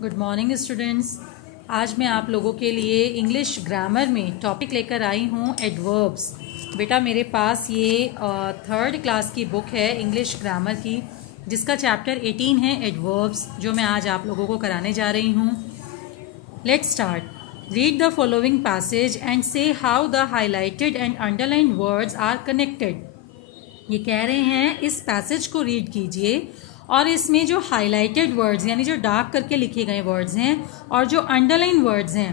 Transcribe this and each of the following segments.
Good morning students. आज मैं आप लोगों के लिए इंग्लिश ग्रामर में टॉपिक लेकर आई हूँ एडवर्ब्स। बेटा मेरे पास ये थर्ड क्लास की बुक है इंग्लिश ग्रामर की, जिसका चैप्टर 18 है एडवर्ब्स, जो मैं आज आप लोगों को कराने जा रही हूँ। Let's start. Read the following passage and see how the highlighted and underlined words are connected. ये कह रहे हैं इस पैसेज को रीड कीजिए और इसमें जो हाईलाइटेड वर्ड्स यानी जो डार्क करके लिखे गए वर्ड्स हैं और जो अंडरलाइन वर्ड्स हैं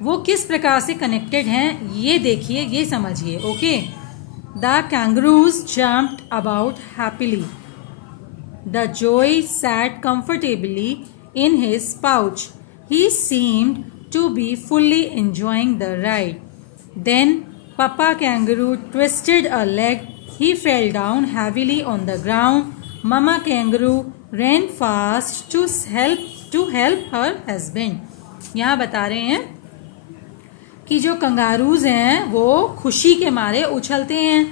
वो किस प्रकार से कनेक्टेड हैं ये देखिए, ये समझिए। Okay. The kangaroos jumped about happily. The Joy sat comfortably in his pouch. He seemed to be fully enjoying the ride. Then Papa Kangaroo twisted a leg. He fell down heavily on the ground. Mama Kangaroo ran fast to help her husband. यहाँ बता रहे हैं कि जो kangaroos हैं वो खुशी के मारे उछलते हैं।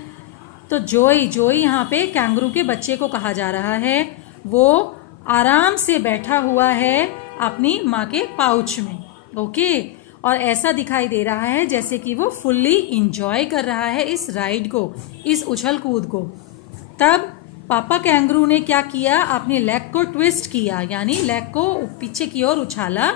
तो जोई यहाँ पे कैंगरू के बच्चे को कहा जा रहा है। वो आराम से बैठा हुआ है अपनी माँ के पाउच में। ओके। और ऐसा दिखाई दे रहा है जैसे कि वो फुल्ली इंजॉय कर रहा है इस राइड को, इस उछल कूद को। तब पापा कैंगरू ने क्या किया, अपने लेग को ट्विस्ट किया, यानी लेग को पीछे की ओर उछाला।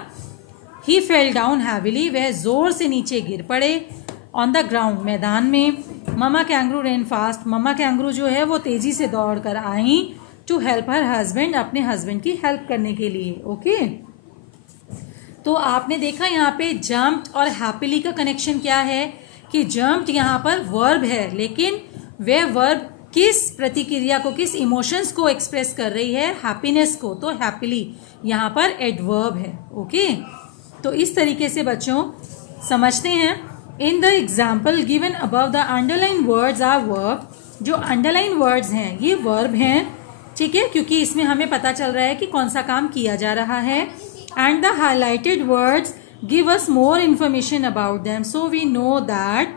ही फेल डाउन हैविली, वह जोर से नीचे गिर पड़े। ऑन द ग्राउंड, मैदान में। Mama kangaroo rain fast, mama kangaroo जो है वो तेजी से दौड़ कर आई टू हेल्प हर हस्बैंड, अपने हस्बैंड की हेल्प करने के लिए। ओके। तो आपने देखा यहाँ पे जम्प्ड और हैप्पीली का कनेक्शन क्या है कि जम्प्ड यहाँ पर वर्ब है, लेकिन वह वर्ब किस प्रतिक्रिया को, किस इमोशंस को एक्सप्रेस कर रही है, हैप्पीनेस को। तो हैप्पीली यहाँ पर एडवर्ब है। ओके। तो इस तरीके से बच्चों समझते हैं। In the example given above the underline words are verb. जो अंडरलाइन वर्ड्स हैं ये वर्ब हैं, ठीक है, क्योंकि इसमें हमें पता चल रहा है कि कौन सा काम किया जा रहा है। And the highlighted words give us more information about them, so we know that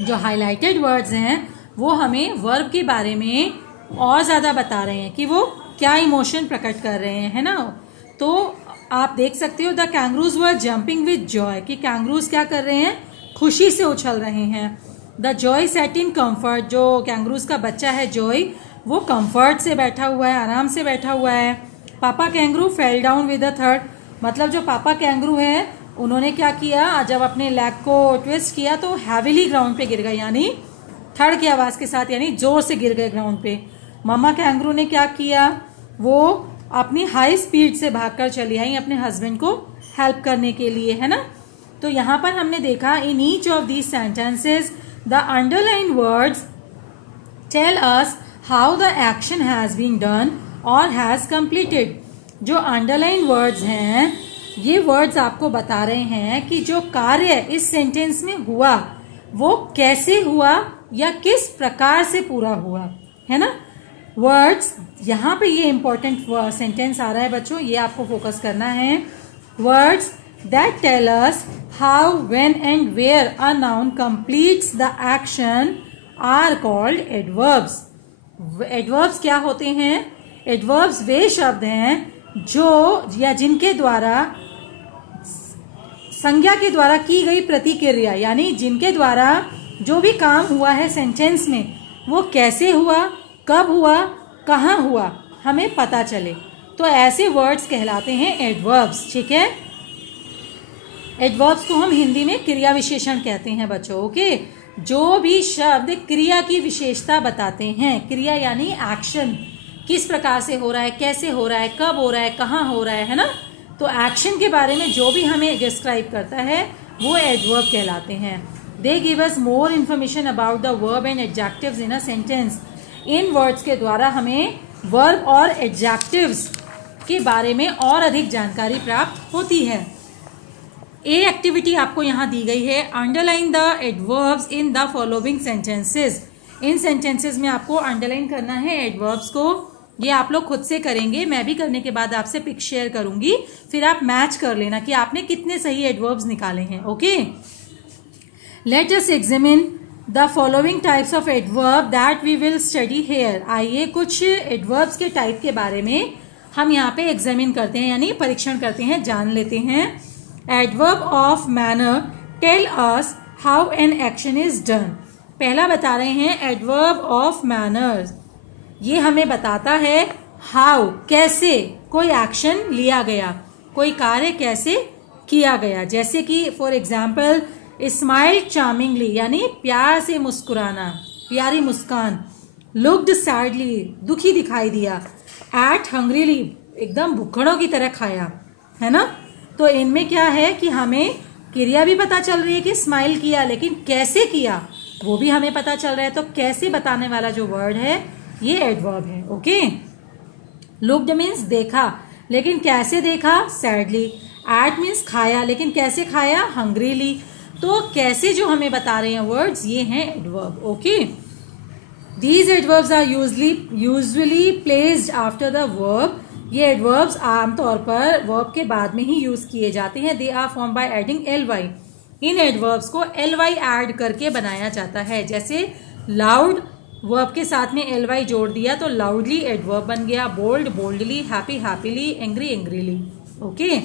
जो हाईलाइटेड वर्ड्स हैं वो हमें वर्ब के बारे में और ज्यादा बता रहे हैं कि वो क्या इमोशन प्रकट कर रहे हैं, है ना। तो आप देख सकते हो the kangaroos were jumping with Joy, कि कैंगरूज क्या कर रहे हैं, खुशी से उछल रहे हैं। The Joy set in comfort, जो कैंगरूज का बच्चा है जॉय वो कंफर्ट से बैठा हुआ है, आराम से बैठा हुआ है। पापा kangaroo fell down with the third, मतलब जो पापा कैंगरू है उन्होंने क्या किया, जब अपने लेग को ट्विस्ट किया तो हैविली ग्राउंड पे गिर गए, यानी थर्ड की आवाज के साथ, यानी जोर से गिर गए ग्राउंड पे। मम्मा कैंगरू ने क्या किया, वो अपनी हाई स्पीड से भागकर चली आई अपने हस्बैंड को हेल्प करने के लिए, है ना। तो यहाँ पर हमने देखा in each of these sentences the underline words tell us how the action has been done और हैज कंप्लीटेड। जो अंडरलाइन वर्ड्स हैं ये वर्ड्स आपको बता रहे हैं कि जो कार्य इस सेंटेंस में हुआ वो कैसे हुआ या किस प्रकार से पूरा हुआ, है ना। वर्ड्स, यहाँ पे ये इंपॉर्टेंट सेंटेंस आ रहा है बच्चों, ये आपको फोकस करना है। Words that tell us how, when and where a noun completes the action are called adverbs. Adverbs क्या होते हैं, एडवर्ब्स वे शब्द हैं जो या जिनके द्वारा संज्ञा के द्वारा की गई प्रतिक्रिया, यानी जिनके द्वारा जो भी काम हुआ है सेंटेंस में वो कैसे हुआ, कब हुआ, कहाँ हुआ, हमें पता चले। तो ऐसे वर्ड्स कहलाते हैं एडवर्ब्स, ठीक है। एडवर्ब्स को हम हिंदी में क्रिया विशेषण कहते हैं बच्चों। ओके। जो भी शब्द क्रिया की विशेषता बताते हैं, क्रिया यानी एक्शन, किस प्रकार से हो रहा है, कैसे हो रहा है, कब हो रहा है, कहाँ हो रहा है ना। तो एक्शन के बारे में जो भी हमें डिस्क्राइब करता है वो एडवर्ब कहलाते हैं। They give us more information about the verb and adjectives in a sentence. In words के द्वारा हमें वर्ब और एडजेक्टिव्स के बारे में और अधिक जानकारी प्राप्त होती है। ए एक्टिविटी आपको यहाँ दी गई है, underline the adverbs in the following sentences. इन सेंटेंसेस में आपको अंडरलाइन करना है एडवर्ब्स को। ये आप लोग खुद से करेंगे, मैं भी करने के बाद आपसे पिक शेयर करूंगी, फिर आप मैच कर लेना कि आपने कितने सही एडवर्ब्स निकाले हैं। Okay. Let us examine the following types of adverb that we will study here. आइए कुछ एडवर्ब्स के टाइप के बारे में हम यहाँ पे एग्जामिन करते हैं यानी परीक्षण करते हैं, जान लेते हैं। Adverb of manner tell us how an action is done. पहला बता रहे हैं एडवर्ब ऑफ मैनर्स, ये हमें बताता है हाउ, कैसे कोई एक्शन लिया गया, कोई कार्य कैसे किया गया। जैसे कि फॉर एग्जाम्पल स्माइल चार्मिंगली यानी प्यार से मुस्कुराना, प्यारी मुस्कान। लुक्ड सैडली दुखी दिखाई दिया। एट हंग्रीली एकदम भुक्खड़ों की तरह खाया, है ना। तो इनमें क्या है कि हमें क्रिया भी पता चल रही है कि स्माइल किया, लेकिन कैसे किया वो भी हमें पता चल रहा है। तो कैसे बताने वाला जो वर्ड है ये एडवर्ब है। ओके, लुक्ड मीन्स देखा, लेकिन कैसे देखा, सैडली। एट मीन्स खाया, लेकिन कैसे खाया, हंग्रीली। तो कैसे जो हमें बता रहे हैं वर्ड्स ये हैं adverb. Okay, these adverbs are usually placed after the verb. ये एडवर्ब्स आमतौर पर वर्ब के बाद में ही यूज किए जाते हैं। They are form by adding ly। इन एडवर्ब्स को ly ऐड करके बनाया जाता है। जैसे लाउड वर्ब के साथ में ly जोड़ दिया तो लाउडली एडवर्ब बन गया। Bold boldly, happy happily, angry angrily. Okay,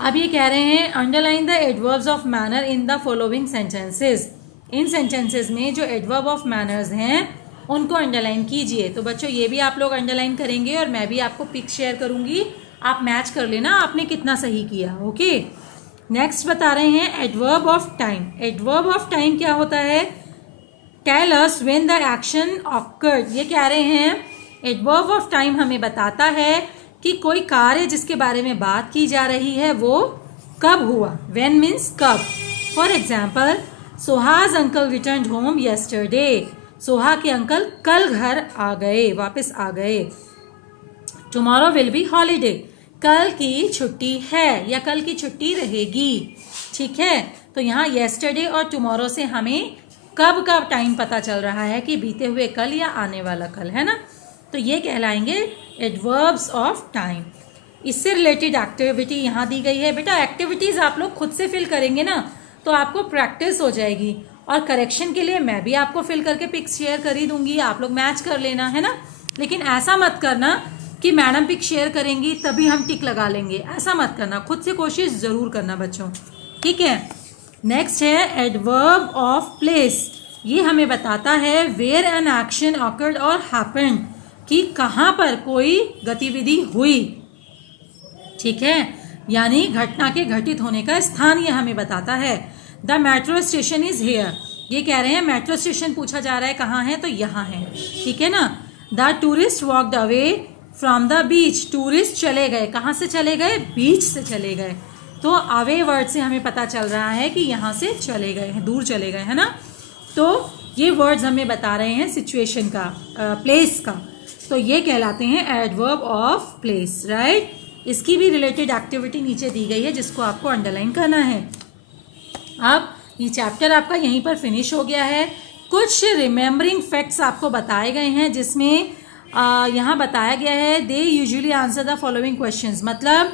अब ये कह रहे हैं underline the adverbs of manner in the following sentences. इन सेंटेंसेस में जो एडवर्ब ऑफ मैनर्स हैं उनको अंडरलाइन कीजिए। तो बच्चों ये भी आप लोग अंडरलाइन करेंगे और मैं भी आपको पिक शेयर करूंगी, आप मैच कर लेना आपने कितना सही किया। ओके, नेक्स्ट बता रहे हैं adverb of time. Adverb of time क्या होता है, tell us when the action occurred. ये कह रहे हैं एडवर्ब ऑफ टाइम हमें बताता है कि कोई कार्य जिसके बारे में बात की जा रही है वो कब हुआ। व्हेन मीन्स कब। For example Soha's uncle return home yesterday. Soha के अंकल कल घर आ गए, वापस आ गए। टुमारो विल बी हॉलीडे, कल की छुट्टी है या कल की छुट्टी रहेगी। ठीक है, तो यहाँ यस्टरडे और टुमारो से हमें कब का टाइम पता चल रहा है कि बीते हुए कल या आने वाला कल, है ना। तो ये कहलाएंगे एडवर्ब्स ऑफ टाइम। इससे रिलेटेड एक्टिविटी यहाँ दी गई है। बेटा एक्टिविटीज आप लोग खुद से फिल करेंगे ना तो आपको प्रैक्टिस हो जाएगी, और करेक्शन के लिए मैं भी आपको फिल करके पिक्स शेयर कर ही दूंगी, आप लोग मैच कर लेना, है ना। लेकिन ऐसा मत करना कि मैडम पिक शेयर करेंगी तभी हम टिक लगा लेंगे, ऐसा मत करना, खुद से कोशिश जरूर करना बच्चों। ठीक है, नेक्स्ट है एडवर्ब ऑफ प्लेस। ये हमें बताता है वेयर एन एक्शन ऑकर्ड और हैपेंड, कि कहां पर कोई गतिविधि हुई। ठीक है, यानी घटना के घटित होने का स्थान ये हमें बताता है। The metro station is here. ये कह रहे हैं मेट्रो स्टेशन पूछा जा रहा है कहाँ है, तो यहाँ है। ठीक है ना। The tourist walked away from the beach. Tourist चले गए, कहाँ से चले गए, बीच से चले गए। तो अवे वर्ड से हमें पता चल रहा है कि यहाँ से चले गए हैं, दूर चले गए, है ना। तो ये वर्ड्स हमें बता रहे हैं सिचुएशन का, प्लेस का। तो ये कहलाते हैं एडवर्ब ऑफ प्लेस, राइट। इसकी भी रिलेटेड एक्टिविटी नीचे दी गई है जिसको आपको अंडरलाइन करना है। अब ये चैप्टर आपका यहीं पर फिनिश हो गया है। कुछ रिमेम्बरिंग फैक्ट्स आपको बताए गए हैं जिसमें यहाँ बताया गया है they usually answer the following questions. मतलब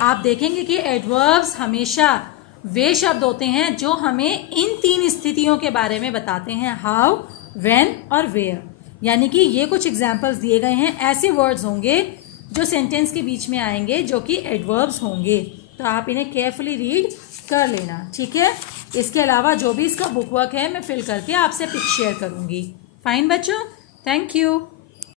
आप देखेंगे कि एडवर्ब्स हमेशा वे शब्द होते हैं जो हमें इन तीन स्थितियों के बारे में बताते हैं, हाउ, व्हेन और वेयर। यानी कि ये कुछ एग्जाम्पल्स दिए गए हैं, ऐसे वर्ड्स होंगे जो सेंटेंस के बीच में आएंगे जो कि एडवर्ब्स होंगे। तो आप इन्हें केयरफुली रीड कर लेना। ठीक है, इसके अलावा जो भी इसका बुक वर्क है मैं फिल करके आपसे पिक शेयर करूंगी। फाइन बच्चों, थैंक यू।